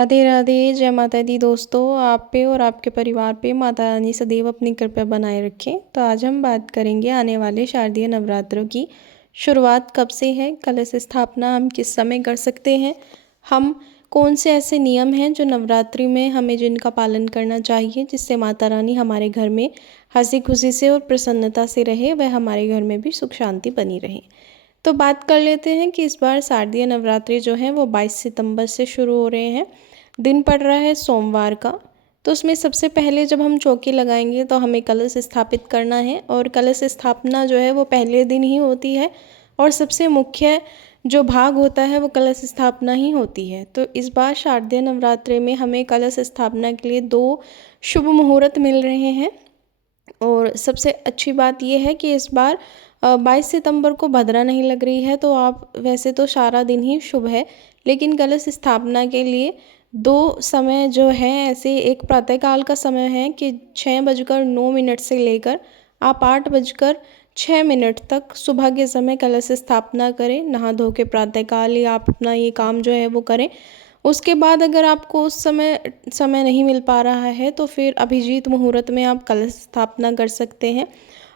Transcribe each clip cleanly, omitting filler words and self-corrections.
राधे राधे। जय माता दी दोस्तों, आप पे और आपके परिवार पे माता रानी सदैव अपनी कृपा बनाए रखें। तो आज हम बात करेंगे आने वाले शारदीय नवरात्रों की शुरुआत कब से है, कलश स्थापना हम किस समय कर सकते हैं, हम कौन से ऐसे नियम हैं जो नवरात्रि में हमें जिनका पालन करना चाहिए जिससे माता रानी हमारे घर में हंसी खुशी से और प्रसन्नता से रहे, वह हमारे घर में भी सुख शांति बनी रहे। तो बात कर लेते हैं कि इस बार शारदीय नवरात्रि जो हैं वो 22 सितंबर से शुरू हो रहे हैं। दिन पड़ रहा है सोमवार का। तो उसमें सबसे पहले जब हम चौकी लगाएंगे तो हमें कलश स्थापित करना है, और कलश स्थापना जो है वो पहले दिन ही होती है, और सबसे मुख्य जो भाग होता है वो कलश स्थापना ही होती है। तो इस बार शारदीय नवरात्रि में हमें कलश स्थापना के लिए 2 शुभ मुहूर्त मिल रहे हैं। और सबसे अच्छी बात यह है कि इस बार 22 सितंबर को भद्रा नहीं लग रही है, तो आप वैसे तो सारा दिन ही शुभ है, लेकिन कलश स्थापना के लिए 2 समय जो है ऐसे, एक प्रातःकाल का समय है कि 6:09 से लेकर आप 8:06 तक सुबह के समय कलश स्थापना करें। नहा धो के प्रातःकाल ही आप अपना ये काम जो है वो करें। उसके बाद अगर आपको उस समय नहीं मिल पा रहा है तो फिर अभिजीत मुहूर्त में आप कलश स्थापना कर सकते हैं।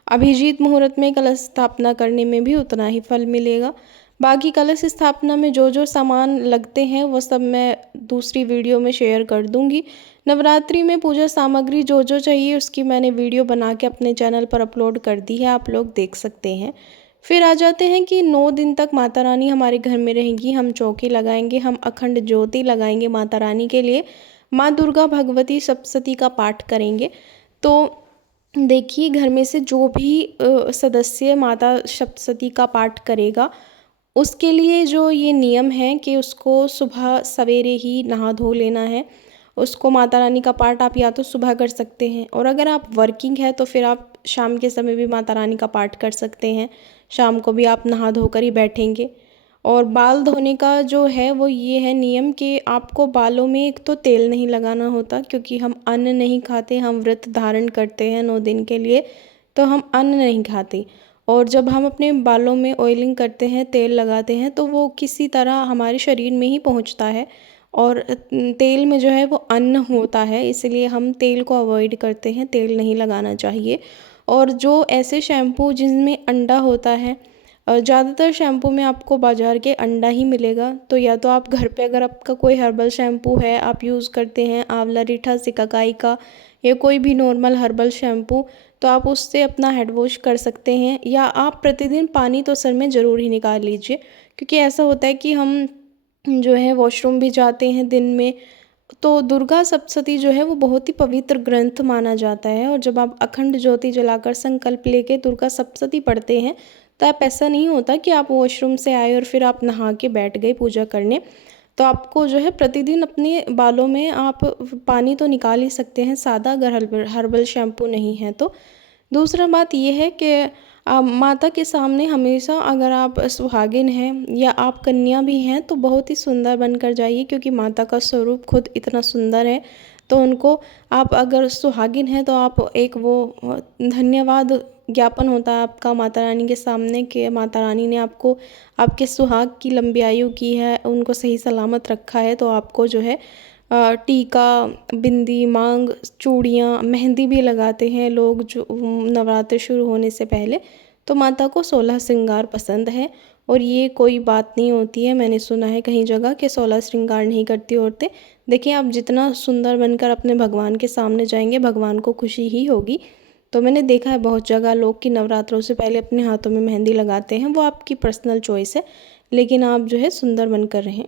अभिजीत मुहूर्त में कलश स्थापना करने में भी उतना ही फल मिलेगा। बाकी कलश स्थापना में जो जो सामान लगते हैं वो सब मैं दूसरी वीडियो में शेयर कर दूंगी। नवरात्रि में पूजा सामग्री जो जो चाहिए उसकी मैंने वीडियो बना के अपने चैनल पर अपलोड कर दी है, आप लोग देख सकते हैं। फिर आ जाते हैं कि 9 दिन तक माता रानी हमारे घर में रहेंगी। हम चौकी लगाएंगे, हम अखंड ज्योति लगाएंगे माता रानी के लिए, माँ दुर्गा भगवती सप्तशती का पाठ करेंगे। तो देखिए, घर में से जो भी सदस्य माता सप्तशती का पाठ करेगा उसके लिए जो ये नियम है कि उसको सुबह सवेरे ही नहा धो लेना है। उसको माता रानी का पाठ आप या तो सुबह कर सकते हैं, और अगर आप वर्किंग है तो फिर आप शाम के समय भी माता रानी का पाठ कर सकते हैं। शाम को भी आप नहा धो कर ही बैठेंगे। और बाल धोने का जो है वो ये है नियम कि आपको बालों में एक तो तेल नहीं लगाना होता, क्योंकि हम अन्न नहीं खाते, हम व्रत धारण करते हैं 9 दिन के लिए, तो हम अन्न नहीं खाते। और जब हम अपने बालों में ऑयलिंग करते हैं, तेल लगाते हैं, तो वो किसी तरह हमारे शरीर में ही पहुंचता है, और तेल में जो है वो अन्न होता है, इसलिए हम तेल को अवॉइड करते हैं, तेल नहीं लगाना चाहिए। और जो ऐसे शैम्पू जिनमें अंडा होता है, ज़्यादातर शैम्पू में आपको बाज़ार के अंडा ही मिलेगा, तो या तो आप घर पे अगर आपका कोई हर्बल शैम्पू है आप यूज़ करते हैं, आंवला रीठा सिकाकाई का या कोई भी नॉर्मल हर्बल शैम्पू, तो आप उससे अपना हेड वॉश कर सकते हैं। या आप प्रतिदिन पानी तो सर में ज़रूर ही निकाल लीजिए, क्योंकि ऐसा होता है कि हम जो है वॉशरूम भी जाते हैं दिन में। तो दुर्गा सप्तशती जो है वो बहुत ही पवित्र ग्रंथ माना जाता है, और जब आप अखंड ज्योति जलाकर संकल्प लेके दुर्गा सप्तशती पढ़ते हैं तो आप, ऐसा नहीं होता कि आप वॉशरूम से आए और फिर आप नहा के बैठ गए पूजा करने। तो आपको जो है प्रतिदिन अपने बालों में आप पानी तो निकाल ही सकते हैं सादा, अगर हर्बल शैम्पू नहीं है तो। दूसरा बात ये है कि माता के सामने हमेशा, अगर आप सुहागिन हैं या आप कन्या भी हैं, तो बहुत ही सुंदर बनकर जाइए, क्योंकि माता का स्वरूप खुद इतना सुंदर है। तो उनको आप, अगर सुहागिन हैं तो आप एक वो धन्यवाद ज्ञापन होता है आपका माता रानी के सामने कि माता रानी ने आपको, आपके सुहाग की लंबी आयु की है, उनको सही सलामत रखा है। तो आपको जो है टीका, बिंदी, मांग, चूड़ियाँ, मेहंदी भी लगाते हैं लोग जो नवरात्र शुरू होने से पहले। तो माता को 16 श्रृंगार पसंद है, और ये कोई बात नहीं होती है, मैंने सुना है कहीं जगह कि 16 श्रृंगार नहीं करती औरतें। देखिए, आप जितना सुंदर बनकर अपने भगवान के सामने जाएंगे, भगवान को खुशी ही होगी। तो मैंने देखा है बहुत जगह लोग कि नवरात्रों से पहले अपने हाथों में मेहंदी लगाते हैं, वो आपकी पर्सनल चॉइस है, लेकिन आप जो है सुंदर बनकर रहें।